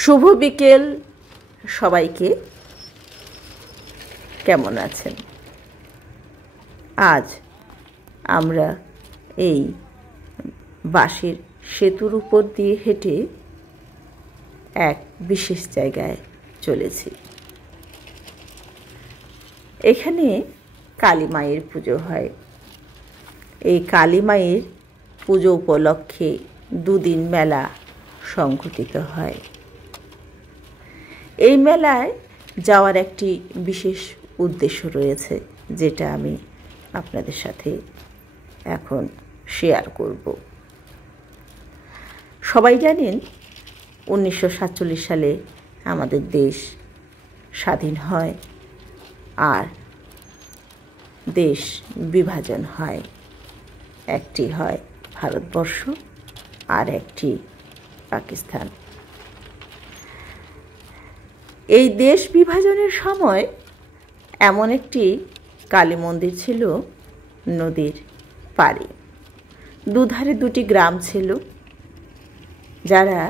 শুভ বিকেল সবাইকে। কেমন আছেন? আজ আমরা এই বাঁশের সেতুর উপর দিয়ে হেঁটে এক বিশেষ জায়গায় চলেছি। এখানে কালী মায়ের পুজো হয়। এই কালী মায়ের পুজো উপলক্ষে দুদিন মেলা সংঘটিত হয়। এই মেলায় যাওয়ার একটি বিশেষ উদ্দেশ্য রয়েছে, যেটা আমি আপনাদের সাথে এখন শেয়ার করব। সবাই জানেন 1947 সালে আমাদের দেশ স্বাধীন হয় আর দেশ বিভাজন হয়। একটি হয় ভারতবর্ষ আর একটি পাকিস্তান। এই দেশ বিভাজনের সময় এমন একটি কালী মন্দির ছিল নদীর পাড়ে। দুধারে দুটি গ্রাম ছিল, যারা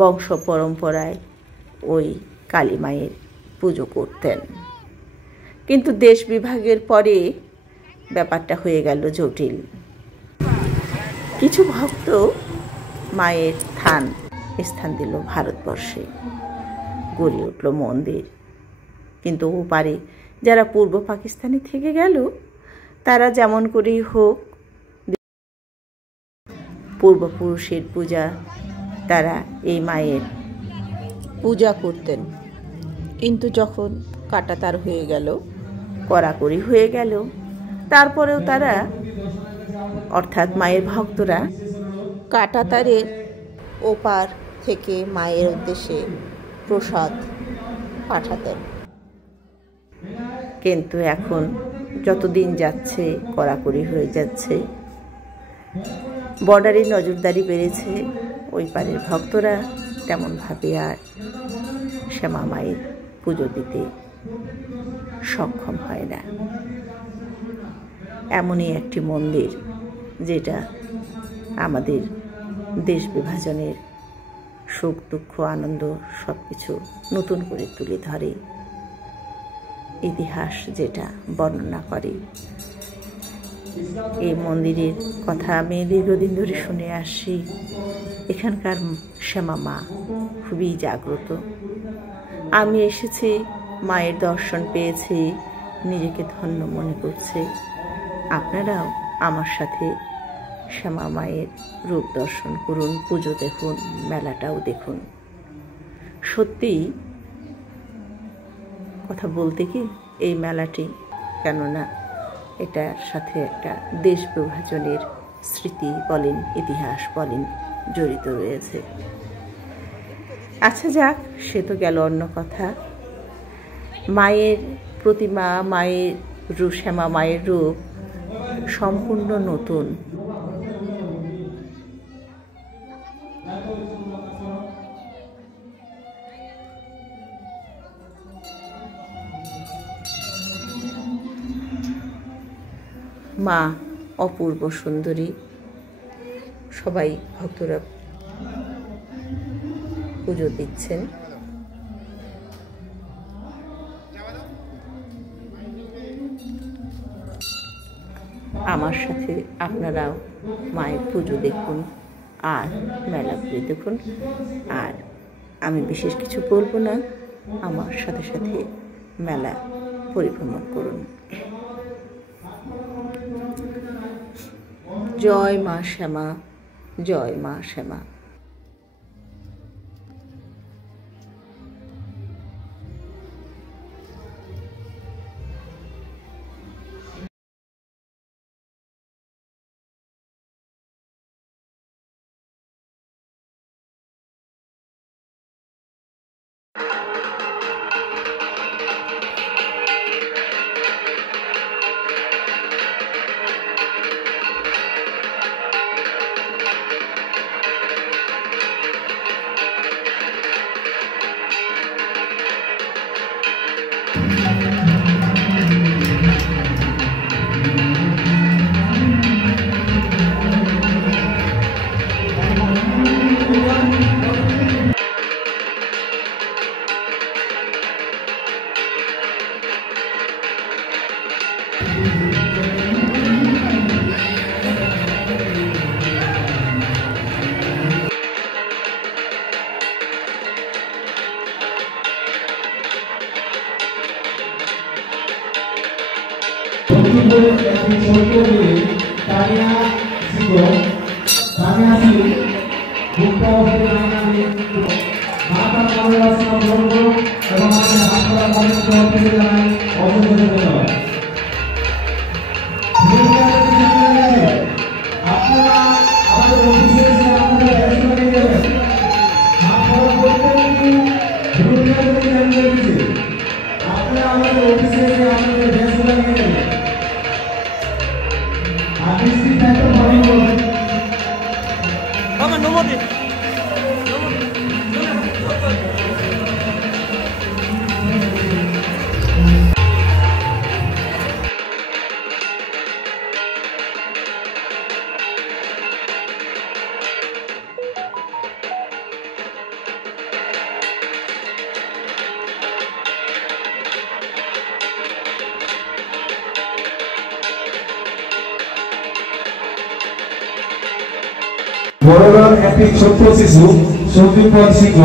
বংশ পরম্পরায় ওই কালী মায়ের পুজো করতেন। কিন্তু দেশ বিভাগের পরে ব্যাপারটা হয়ে গেল জটিল। কিছু ভক্ত মায়ের স্থান দিল ভারতবর্ষে, গড়ে উঠল মন্দির। কিন্তু ওপারে যারা পূর্ব পাকিস্তানে থেকে গেল, তারা যেমন করেই হোক পূর্বপুরুষের পূজা, তারা এই মায়ের পূজা করতেন। কিন্তু যখন কাঁটাতার হয়ে গেল, কড়াকড়ি হয়ে গেল, তারপরেও তারা অর্থাৎ মায়ের ভক্তরা কাঁটাতারের ওপার থেকে মায়ের উদ্দেশ্যে প্রসাদ পাঠাতেন। কিন্তু এখন যতদিন যাচ্ছে কড়াকড়ি হয়ে যাচ্ছে, বর্ডারে নজরদারি বেড়েছে, ওই পারের ভক্তরা তেমনভাবে আর শ্যামা মায়ের পুজো দিতে সক্ষম হয় না। এমনই একটি মন্দির, যেটা আমাদের দেশ বিভাজনের সুখ দুঃখ আনন্দ সব কিছু নতুন করে তুলে ধরে, ইতিহাস যেটা বর্ণনা করে। এই মন্দিরের কথা আমি দীর্ঘদিন ধরে শুনে আসছি। এখানকার শ্যামা মা খুবই জাগ্রত। আমি এসেছি, মায়ের দর্শন পেয়েছি, নিজেকে ধন্য মনে করছি। আপনারাও আমার সাথে শ্যামা মায়ের রূপ দর্শন করুন, পুজো দেখুন, মেলাটাও দেখুন। সত্যিই কথা বলতে কি, এই মেলাটি, কেননা এটার সাথে একটা দেশ বিভাজনের স্মৃতি বলেন, ইতিহাস বলেন, জড়িত রয়েছে। আচ্ছা যাক, সে তো গেল অন্য কথা। মায়ের প্রতিমা, মায়ের রূপ, শ্যামা মায়ের রূপ সম্পূর্ণ নতুন। মা অপূর্ব সুন্দরী। সবাই ভক্তরা পুজো দিচ্ছেন। আমার সাথে আপনারাও মায়ের পুজো দেখুন আর মেলা ঘুরে দেখুন। আর আমি বিশেষ কিছু বলবো না, আমার সাথে সাথে মেলা পরিভ্রমণ করুন। জয় মা শ্যামা, জয় মা শ্যামা। বড়রার একটি ছোট্ট শিশু সন্দীপন সিংহ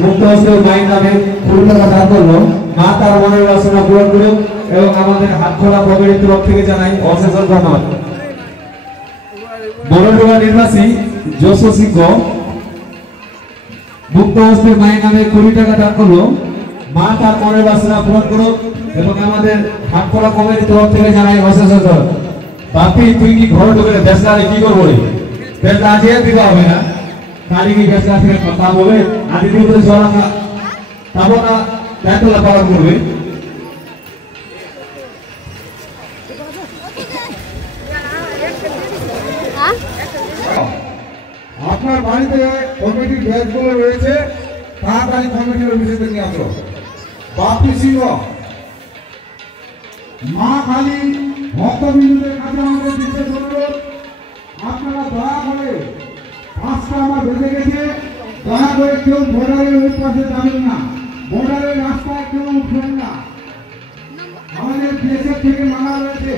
মুক্ত হস্তের মায়ের নামে ফুল টাকা দান করলো। মা তার মনের বাসনা পূরণ করুক এবং আমাদের হাতখোলা কমিটির তরফ থেকে জানাই অশেষ ধন্যবাদ। বড়ডোবা নির্বাসী যশ সিংহ মুক্ত হস্তের মায়ের নামে 20 টাকা দান করলো। মা তার মনের বাসনা পূরণ করুক এবং আমাদের হাতখোলা কমিটির তরফ থেকে জানাই অশেষ ধন্যবাদ। বাপি তুই কি ঘর ঢুকে বেসলারে কি করবো রে? বেসলা আছে দিবা হবে না, কালি কি বেসলা থেকে কথা বলবে আদি দিতে সরা না তাবো না দায়িত্বটা পালন করবে। আপনার বাড়িতে কমিটির ব্যাগগুলো রয়েছে, তাড়াতাড়ি কমিটির অফিসে নিয়ে আসো। বাপি সিংহ মা কালী ভক্তবিন্দুদের কাছে আমাদের বিশেষ অনুরোধ, আপনারা দয়া করে 5টা আমার বেঁধে গেছে, দয়া করে কেউ বর্ডারের ওই পাশে যাবেন না, বর্ডারের রাস্তায় কেউ উঠবেন না, আমাদের দেশের থেকে মানা রয়েছে।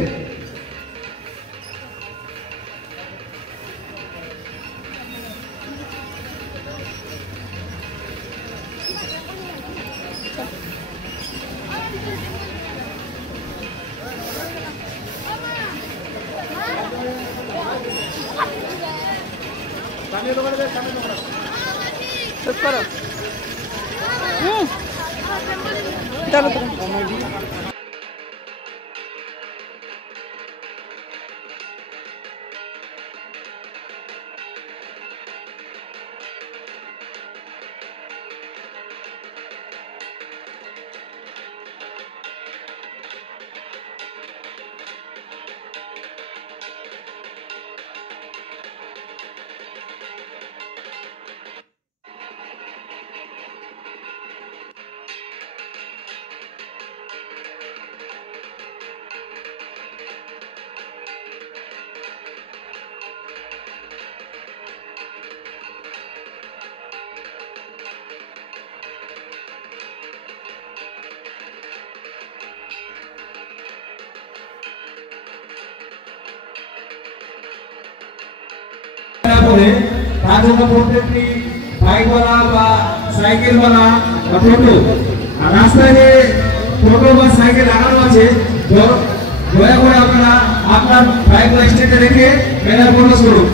তার জন্য প্রত্যেকটি বাইকওয়ালা বা সাইকেলওয়ালা বা টোটো রাস্তায় যে টোটো বা সাইকেল লাগানো আছে, দয়া করে আপনারা আপনার বাইক স্ট্যান্ডে রেখে মেলায় প্রবেশ করুন।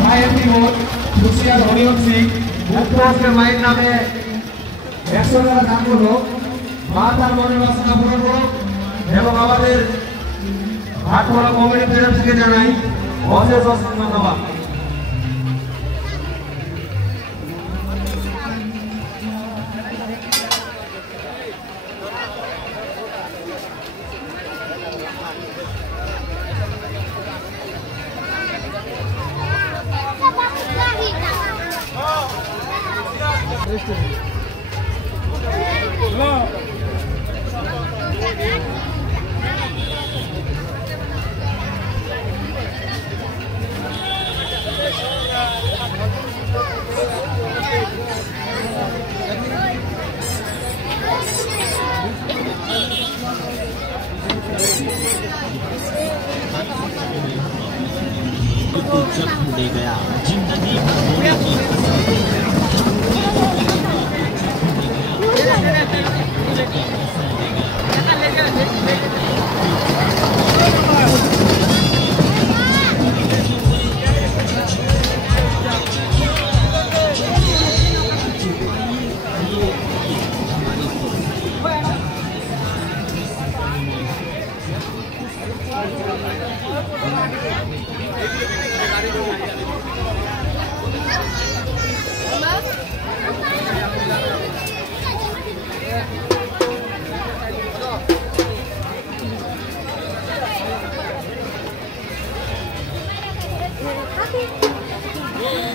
ভাই একটি মোট হুশিয়ার হরিয়ম সিং মুক্তহস্তের মায়ের নামে 100 টাকা দান করলো। মা তার মনের বাসনা পূরণ করুক এবং আমাদের হাটখোলা কমিটির তরফ থেকে জানাই অশেষ অশেষ ধন্যবাদ। बिल्कुल जख्म दे गया जिंदगी भर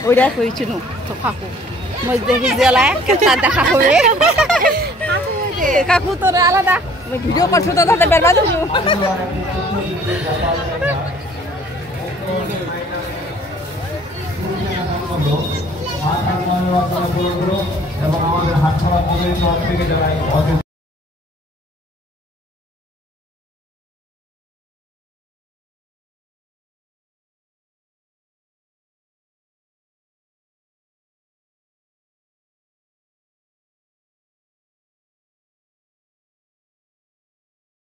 udah aku cunu kaku mau jadi jalan kita dah kaku kaku tu ala dah video call sudah dah berbat tu এবং আমাদের হাটখোলা কমিটির তরফ থেকে যারা